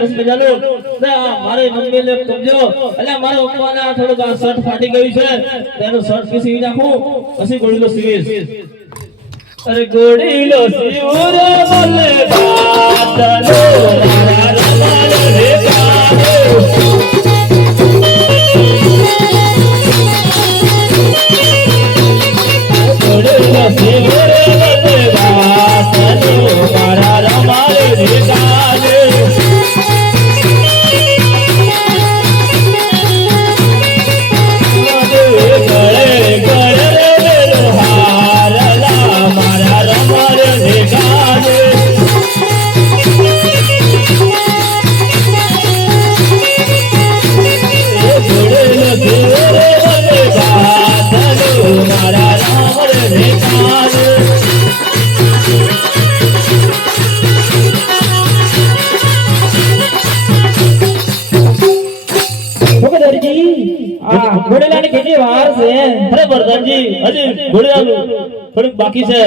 સરસ મજાનો મારે નંબર લે સમજો એટલે મારા પપ્પાને આ થોડું આ શર્ટ ફાટી ગયું છે તેનો શર્ટ કે સીવી નાખું પછી ગોળીલો સીવીશ અરે ગોળીલો સીવરે બોલે બાતનો મારા રમાલ રે ગાયો ગોળીલો સીવરે બોલે બાતનો મારા રમાલ રે ગાયો ઘોડેલાની કેટલી વાર છે અરે વરદાનજી હજી ઘોડેલાનું થોડું બાકી છે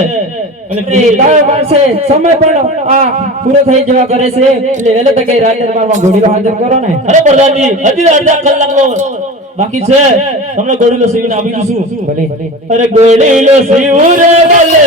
અને કાય વાર છે સમય પણ આ પૂરો થઈ જવા કરે છે એટલે વેલે તકે રાત્રે દરબારમાં ઘોડેલો હાજર કરો ને અરે વરદાનજી હજી અડધા કલાકનો બાકી છે તમને ઘોડેલો સીવીને આપી દઉં છું ભલે અરે ઘોડેલો સીવું રે ભલે